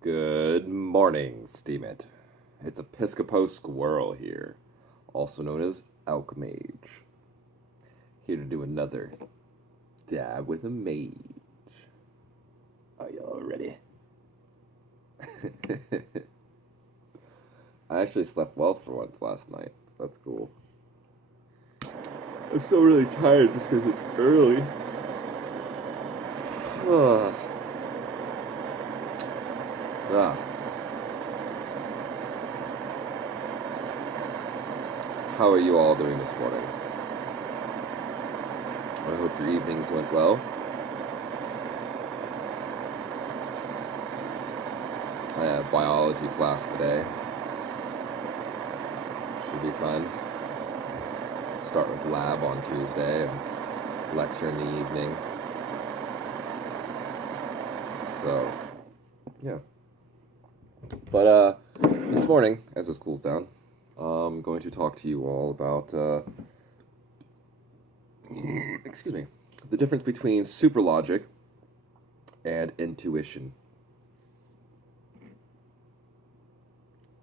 Good morning, Steam It. It's Episcopo Squirrel here, also known as Mage. Here to do another dab with a mage. Are y'all ready? I actually slept well for once last night. That's cool. I'm still really tired just because it's early. Ah. How are you all doing this morning? I hope your evenings went well. I have biology class today. Should be fun. Start with lab on Tuesday and lecture in the evening. So, yeah. But this morning, as this cools down, I'm going to talk to you all about, excuse me, the difference between super logic and intuition.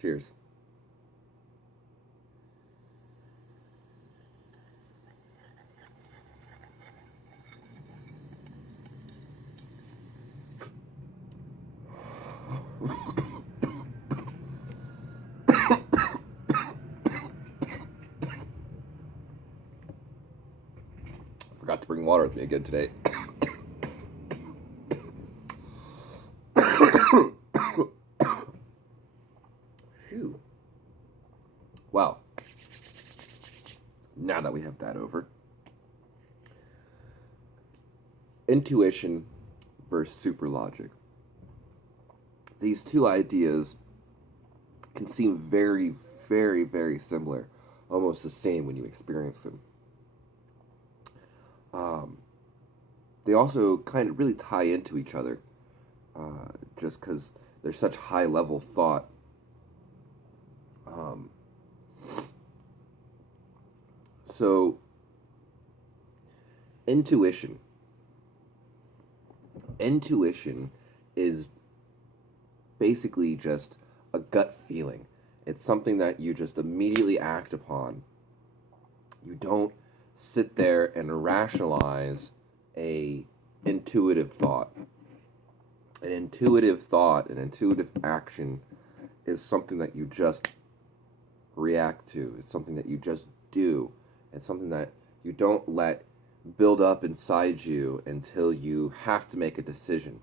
Cheers. Forgot to bring water with me again today. Phew. Well, now that we have that over, intuition versus super logic. These two ideas can seem very, very, very similar, almost the same when you experience them. They also kind of really tie into each other, just because they're such high level thought. So, intuition. Intuition is basically just a gut feeling. It's something that you just immediately act upon. You don't sit there and rationalize a intuitive thought. An intuitive thought, an intuitive action is something that you just react to. It's something that you just do. It's something that you don't let build up inside you until you have to make a decision.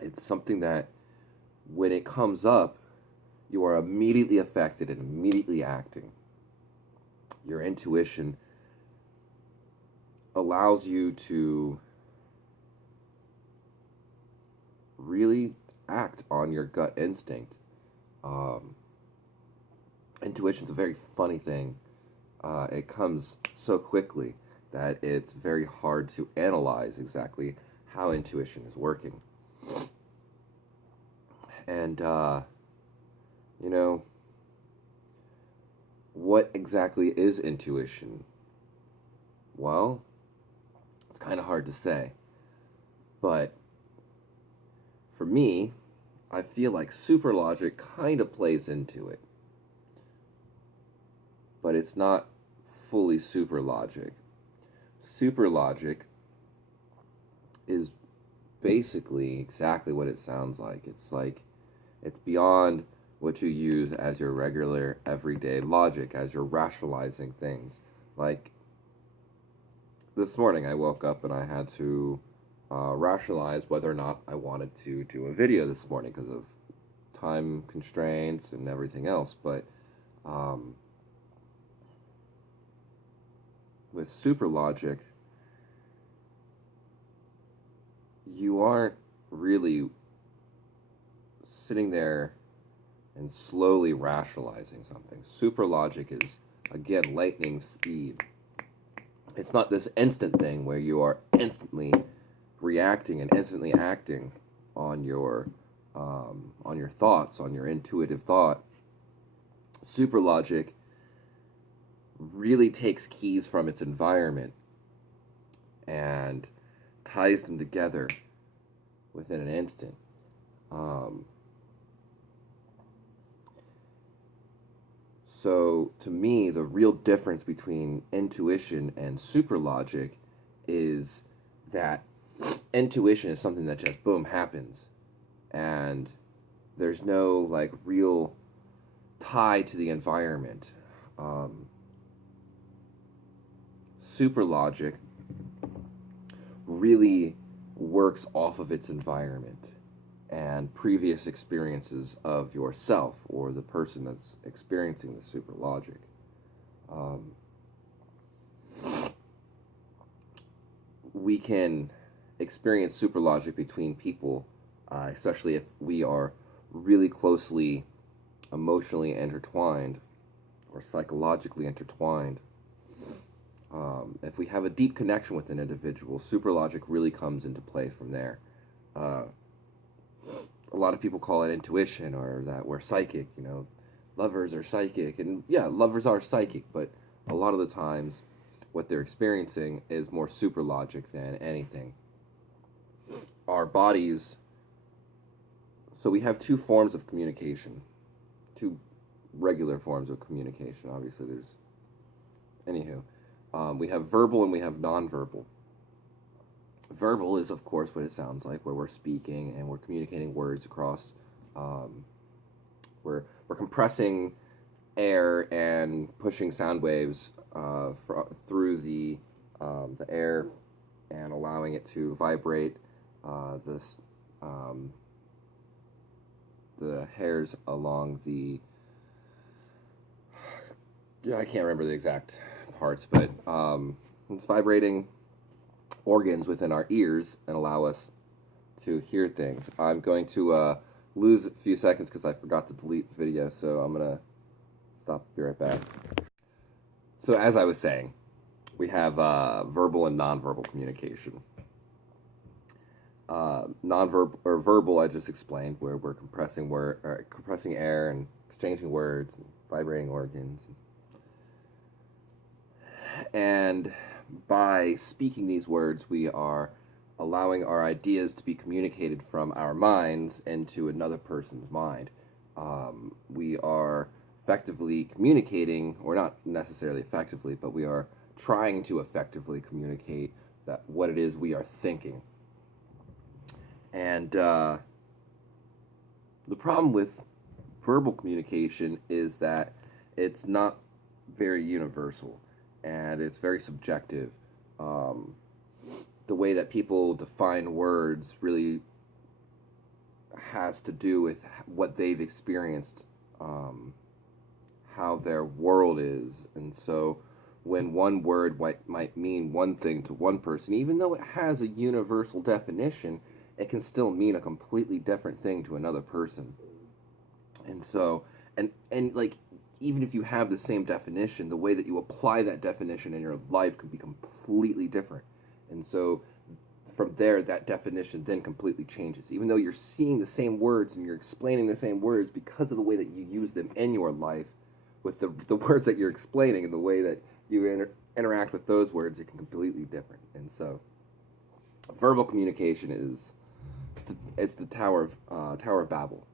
It's something that when it comes up, you are immediately affected and immediately acting. Your intuition allows you to really act on your gut instinct. Intuition's a very funny thing. It comes so quickly that it's very hard to analyze exactly how intuition is working. And, what exactly is intuition? Well, it's kind of hard to say. But for me, I feel like super logic kind of plays into it. But it's not fully super logic. Super logic is basically exactly what it sounds like. It's beyond what you use as your regular everyday logic, as you're rationalizing things. Like this morning, I woke up and I had to rationalize whether or not I wanted to do a video this morning because of time constraints and everything else. But with super logic, you aren't really sitting there and slowly rationalizing something. Super logic is, again, lightning speed. It's not this instant thing where you are instantly reacting and instantly acting on your thoughts, on your intuitive thought. Super logic really takes keys from its environment and ties them together within an instant. Um, so, to me, the real difference between intuition and super logic is that intuition is something that just boom happens, and there's no like real tie to the environment. Um, Super logic really works off of its environment and previous experiences of yourself or the person that's experiencing the super logic. Um, we can experience super logic between people, especially if we are really closely emotionally intertwined or psychologically intertwined. If we have a deep connection with an individual, super logic really comes into play from there. Uh, a lot of people call it intuition or that we're psychic, lovers are psychic. And yeah, lovers are psychic, but a lot of the times what they're experiencing is more super logic than anything. Our bodies, so we have two forms of communication, two regular forms of communication. Obviously, anywho, we have verbal and we have nonverbal. Verbal is, of course, what it sounds like, where we're speaking and we're communicating words across. We're compressing air and pushing sound waves through the air and allowing it to vibrate. This the hairs along the I can't remember the exact parts, but it's vibrating organs within our ears and allow us to hear things. I'm going to lose a few seconds because I forgot to delete the video, so I'm going to stop, be right back. So as I was saying, we have verbal and nonverbal communication. Nonverbal or verbal, I just explained, where we're compressing air and exchanging words and vibrating organs. And by speaking these words, we are allowing our ideas to be communicated from our minds into another person's mind. We are effectively communicating, or not necessarily effectively, but we are trying to effectively communicate that what it is we are thinking. And the problem with verbal communication is that it's not very universal and it's very subjective. The way that people define words really has to do with what they've experienced, how their world is. And so when one word might mean one thing to one person, even though it has a universal definition, it can still mean a completely different thing to another person. And so, and like, even if you have the same definition, the way that you apply that definition in your life could be completely different. And so from there, that definition then completely changes. Even though you're seeing the same words and you're explaining the same words, because of the way that you use them in your life, with the words that you're explaining and the way that you interact with those words, it can be completely different. And so verbal communication is it's the Tower of Babel.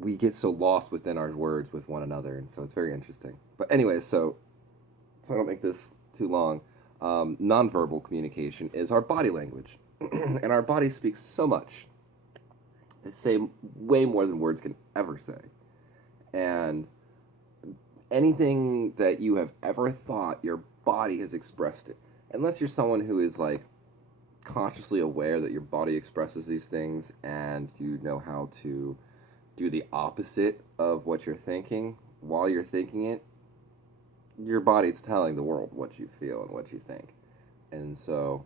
We get so lost within our words with one another, and so it's very interesting. But anyway, so I don't make this too long. Nonverbal communication is our body language, and our body speaks so much. They say way more than words can ever say, and anything that you have ever thought, your body has expressed it. Unless you're someone who is like consciously aware that your body expresses these things, and you know how to do the opposite of what you're thinking while you're thinking it, your body's telling the world what you feel and what you think. And so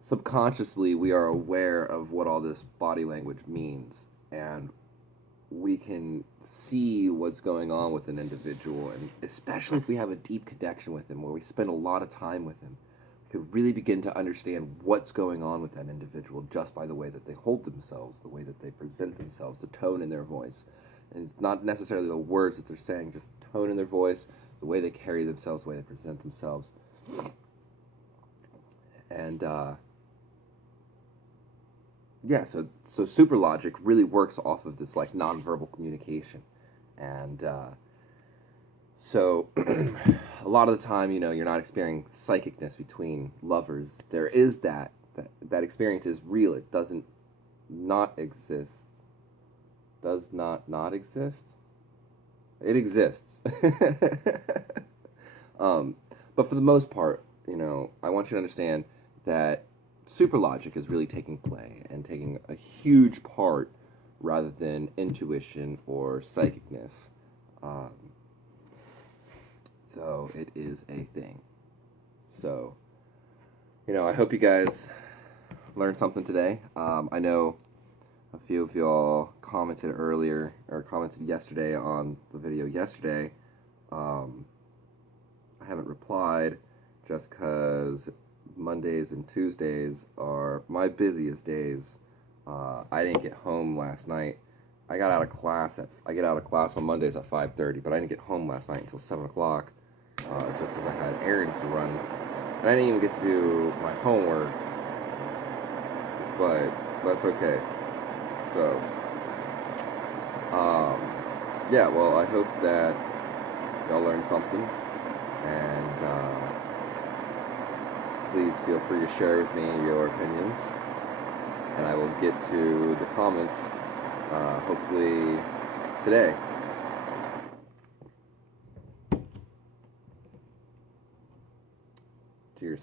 subconsciously we are aware of what all this body language means, and we can see what's going on with an individual, and especially if we have a deep connection with him where we spend a lot of time with him, could really begin to understand what's going on with that individual just by the way that they hold themselves, the way that they present themselves, the tone in their voice. And it's not necessarily the words that they're saying, just the tone in their voice, the way they carry themselves, the way they present themselves. And yeah, so super logic really works off of this like nonverbal communication, and so a lot of the time, you're not experiencing psychicness between lovers. There is that experience is real. It doesn't not exist. Does not exist? It exists. um, but for the most part, I want you to understand that super logic is really taking play and taking a huge part rather than intuition or psychicness. Um, though it is a thing. So, I hope you guys learned something today. I know a few of y'all commented earlier or commented yesterday on the video yesterday. I haven't replied just because Mondays and Tuesdays are my busiest days. I didn't get home last night. I get out of class on Mondays at 5:30, but I didn't get home last night until 7 o'clock, just because I had errands to run, and I didn't even get to do my homework. But that's okay. So, yeah. Well, I hope that y'all learned something, and please feel free to share with me your opinions, and I will get to the comments hopefully today. Cheers.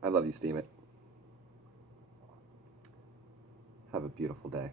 I love you, Steam It. Have a beautiful day.